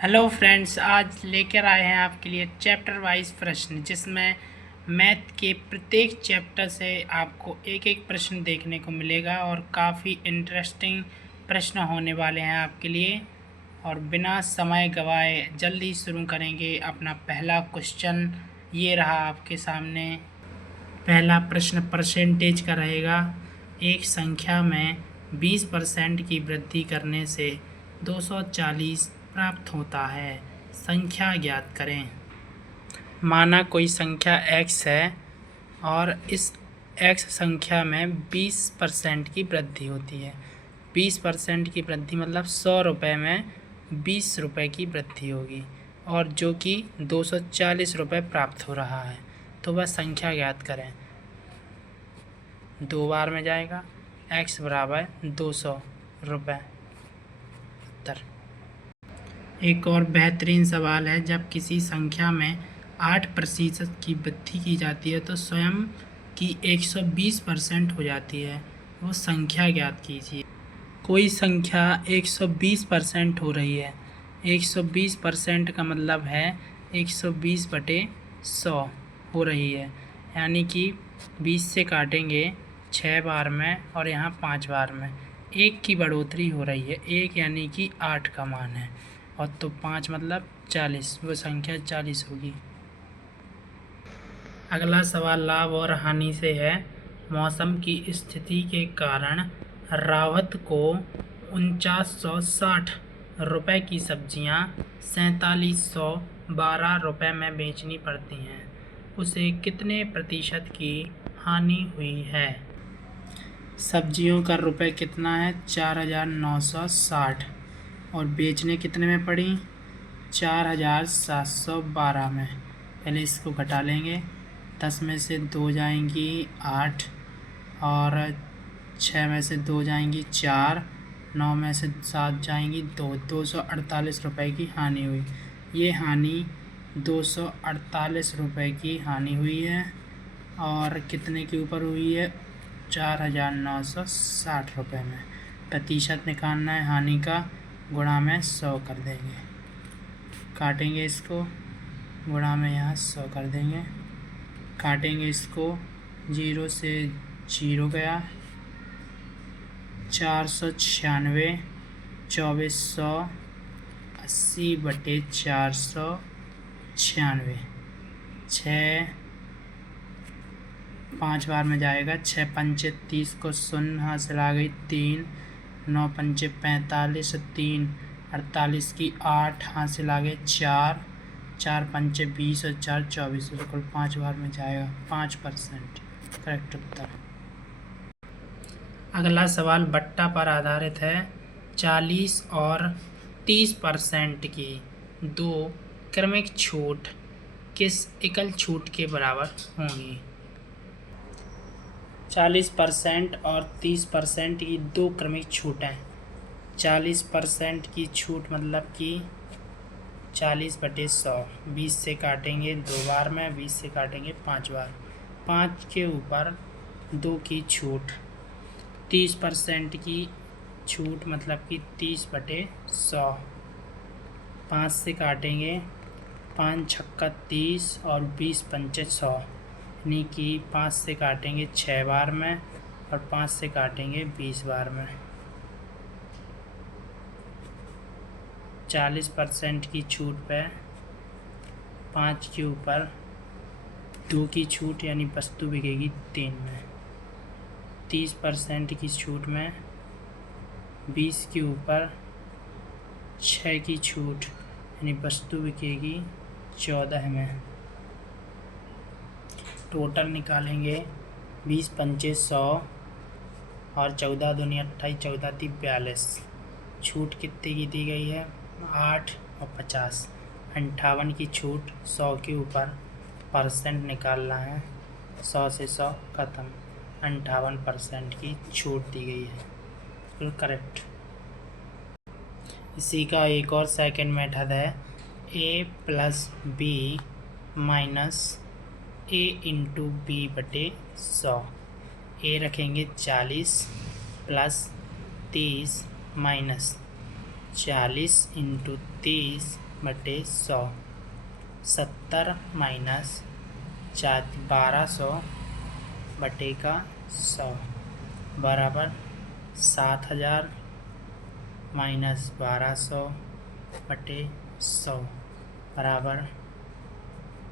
Hello friends, आज लेकर आए हैं आपके लिए चैप्टर वाइज प्रश्न, जिसमें मैथ के प्रत्येक चैप्टर से आपको एक एक प्रश्न देखने को मिलेगा और काफ़ी इंटरेस्टिंग प्रश्न होने वाले हैं आपके लिए। और बिना समय गवाए जल्दी शुरू करेंगे अपना पहला क्वेश्चन। ये रहा आपके सामने। पहला प्रश्न परसेंटेज का रहेगा। एक संख्या में 20% की वृद्धि करने से 240 प्राप्त होता है। संख्या ज्ञात करें। माना कोई संख्या x है और इस x संख्या में 20% की वृद्धि होती है। 20% की वृद्धि मतलब 100 रुपये में 20 रुपये की वृद्धि होगी, और जो कि 240 रुपये प्राप्त हो रहा है। तो वह संख्या ज्ञात करें। 2 बार में जाएगा। x बराबर 200 रुपये। उत्तर। एक और बेहतरीन सवाल है। जब किसी संख्या में 8% की वृद्धि की जाती है तो स्वयं की 120% हो जाती है। वो संख्या ज्ञात कीजिए। कोई संख्या 120% हो रही है। 120% का मतलब है 120/100 हो रही है, यानी कि 20 से काटेंगे 6 बार में और यहाँ 5 बार में 1 की बढ़ोतरी हो रही है। 1 यानी कि 8 का मान है, और तो 5 मतलब 40, वो संख्या 40 होगी। अगला सवाल लाभ और हानि से है। मौसम की स्थिति के कारण रावत को 4960 रुपये की सब्जियां 4712 रुपये में बेचनी पड़ती हैं। उसे कितने प्रतिशत की हानि हुई है? सब्जियों का रुपये कितना है? 4960, और बेचने कितने में पड़ी? 4712 में। पहले इसको घटा लेंगे। 10 में से 2 जाएंगी 8, और 6 में से 2 जाएंगी 4, 9 में से 7 जाएंगी 2। 248 रुपये की हानि हुई। ये हानि 248 रुपये की हानि हुई है, और कितने के ऊपर हुई है? 4960 रुपये में। प्रतिशत निकालना है हानि का, गुणा में 100 कर देंगे। काटेंगे इसको, गुणा में यहाँ 100 कर देंगे। काटेंगे इसको, 0 से 0 गया। 496, 2400, 80/496। 6 5 बार में जाएगा। 6 पंचे 30 को 0 हासिल आ गई 3। 9 पंचे 45, 3 48 की 8 हासिल आ गए 4। 4 पंचे 20 और 4 24, बिल्कुल 5 बार में जाएगा। 5% करेक्ट उत्तर। अगला सवाल बट्टा पर आधारित है। 40 और 30% की 2 क्रमिक छूट किस एकल छूट के बराबर होंगी? 40% और 30% की 2 क्रमिक छूटें। 40% की छूट मतलब कि 40/100। 20 से काटेंगे 2 बार में, 20 से काटेंगे 5 बार। 5 के ऊपर 2 की छूट। 30% की छूट मतलब कि 30/100। 5 से काटेंगे, 5 छक्का 30 और 20 पंचे 100, यानी कि 5 से काटेंगे 6 बार में और 5 से काटेंगे 20 बार में। 40% की छूट पे 5 के ऊपर 2 की छूट, यानी वस्तु बिकेगी 3 में। 30% की छूट में 20 के ऊपर 6 की छूट, यानी वस्तु बिकेगी 14 में। टोटल निकालेंगे। 20 पंचे 100 और 14 दूनी 28, 14 × 42। छूट कितने की दी गई है? 8 और 50। 58 की छूट 100 के ऊपर परसेंट निकालना है। 100 से 100 खत्म। 58% की छूट दी गई है, बिल्कुल करेक्ट। इसी का एक और सेकंड मेथड है। a + b - a × b/100। a रखेंगे 40 + 30 - 40 × 30 बटे 100, 70 माइनस 1200 बटे का 100 बराबर 7000 माइनस 1200 बटे 100 बराबर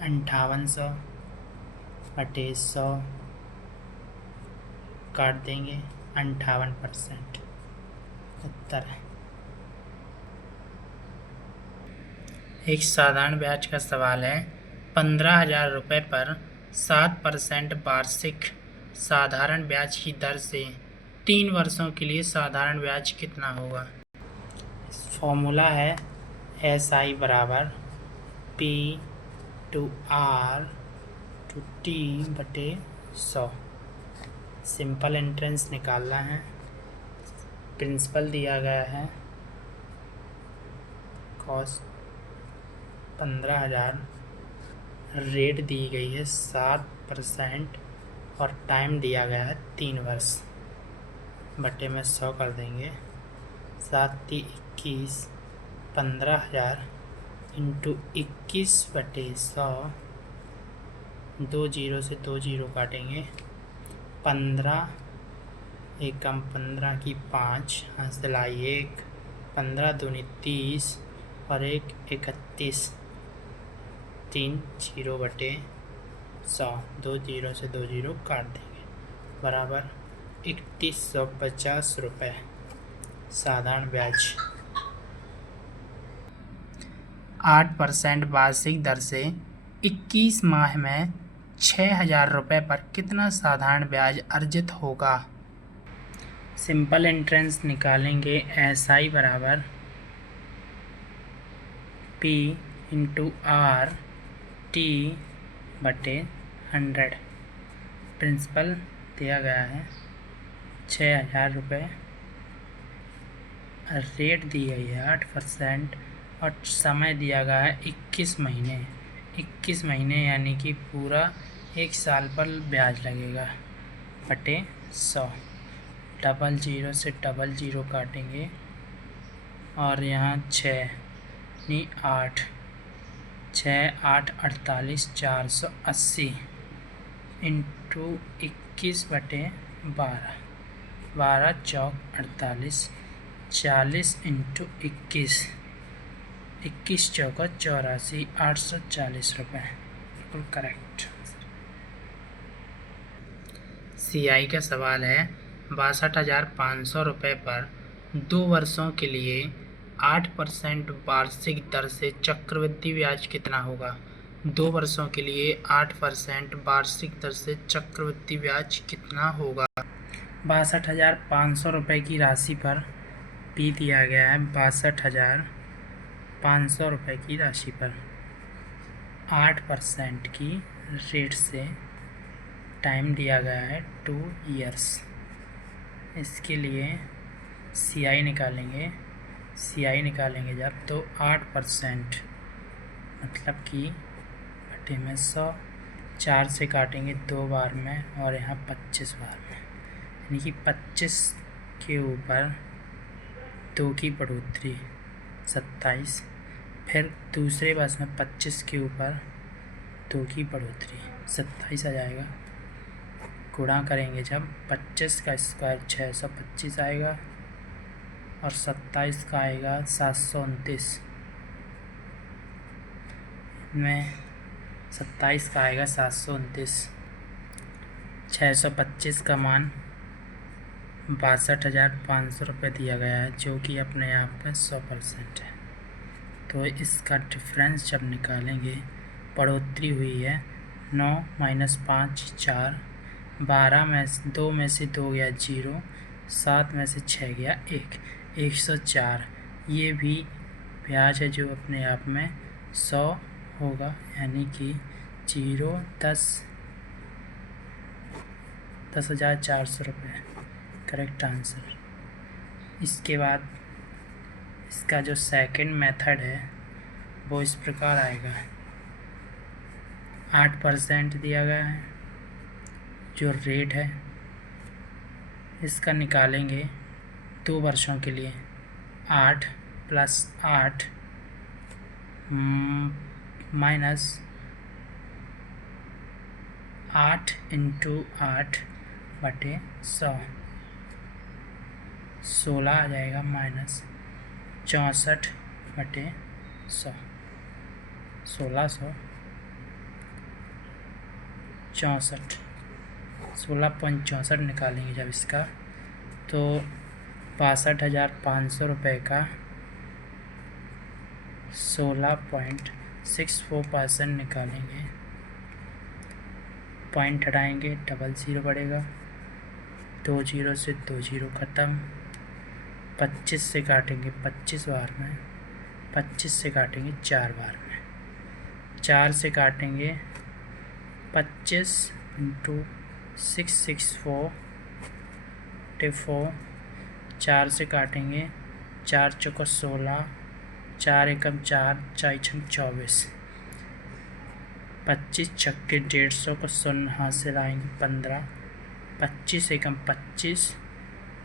5800 बटे 100 काट देंगे 58%। उत्तर है। एक साधारण ब्याज का सवाल है। 15,000 रुपये पर 7% वार्षिक साधारण ब्याज की दर से 3 वर्षों के लिए साधारण ब्याज कितना होगा। फॉर्मूला है SI बराबर P/R/T बटे 100। सिंपल एंट्रेंस निकालना है। प्रिंसिपल दिया गया है कॉस्ट 15,000, रेट दी गई है 7% और टाइम दिया गया है 3 वर्ष बटे में 100 कर देंगे। 7×3 = 21, 15,000 इंटू 21 बटे 100, 2 0 से 2 0 काटेंगे। 15 एकम 15 की 5, हासिल आई 1, 15 दूनी 30 और 1 31, 3 0 बटे 100, 2 0 से 2 0 काट देंगे बराबर 3150 रुपये साधारण ब्याज। 8% वार्षिक दर से 21 माह में 6,000 रुपये पर कितना साधारण ब्याज अर्जित होगा। सिंपल एंट्रेंस निकालेंगे। SI बराबर P/R/T बटे 100। प्रिंसिपल दिया गया है 6,000 रुपये, रेट दी गई है 8% और समय दिया गया है 21 महीने। 21 महीने यानी कि पूरा 1 साल पर ब्याज लगेगा बटे 100। 00 से 00 काटेंगे और यहाँ 6 नहीं 8, 6 8 48 480 इंटू 21 बटे 12, 12 चौक 48, 40 इंटू 21, 21 चौका 84, 840 रुपये बिल्कुल करेक्ट। CI का सवाल है। 62,500 रुपये पर 2 वर्षों के लिए 8% वार्षिक दर से चक्रवृद्धि ब्याज कितना होगा। 2 वर्षों के लिए 8% वार्षिक दर से चक्रवृद्धि ब्याज कितना होगा। 62,500 रुपये की राशि पर P दिया गया है 62,500 रुपये की राशि पर 8% की रेट से टाइम दिया गया है 2 ईयर्स। इसके लिए CI निकालेंगे। CI निकालेंगे जब तो 8% मतलब कि बटे में 100, 4 से काटेंगे 2 बार में और यहाँ 25 बार में, यानी कि 25 के ऊपर 2 की बढ़ोतरी 27, फिर दूसरे बस में 25 के ऊपर 2 की बढ़ोतरी 27 आ जाएगा। गुणा करेंगे जब 25 का स्क्वायर 625 आएगा और 27 का आएगा 729 में 27 का आएगा 729। 625 का मान 62,500 रुपये दिया गया है जो कि अपने आप में 100% है। तो इसका डिफरेंस जब निकालेंगे बढ़ोतरी हुई है 9 - 5 4, 12 में 2 में से 2 गया 0, 7 में से 6 गया 1, 104। ये भी ब्याज है जो अपने आप में 100 होगा, यानी कि 10,400 रुपये करेक्ट आंसर। इसके बाद इसका जो सेकंड मेथड है वो इस प्रकार आएगा। 8% दिया गया है जो रेट है, इसका निकालेंगे 2 वर्षों के लिए। 8 + 8 माइनस 8 इंटू 8 बटे 100, 16 आ जाएगा माइनस 64 बटे 100, 1664, 16.64 निकालेंगे जब इसका तो 62,500 रुपये का 16.64% निकालेंगे। पॉइंट हटाएंगे, 00 पड़ेगा, 2 0 से 2 0 ख़त्म, 25 से काटेंगे 25 बार में, 25 से काटेंगे 4 बार में, 4 से काटेंगे 25 इंटू 664, 4 से काटेंगे 4 चौका 16, 4 एकम 4, 4 छम 24, 25 छक्के 150 को शून्य हासिल आएंगे 15, 25 एकम 25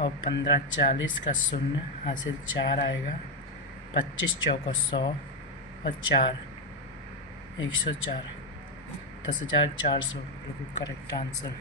और 15 40 का शून्य हासिल 4 आएगा, 25 चौका 100 और 4 104, 10,400 बिल्कुल करेक्ट आंसर।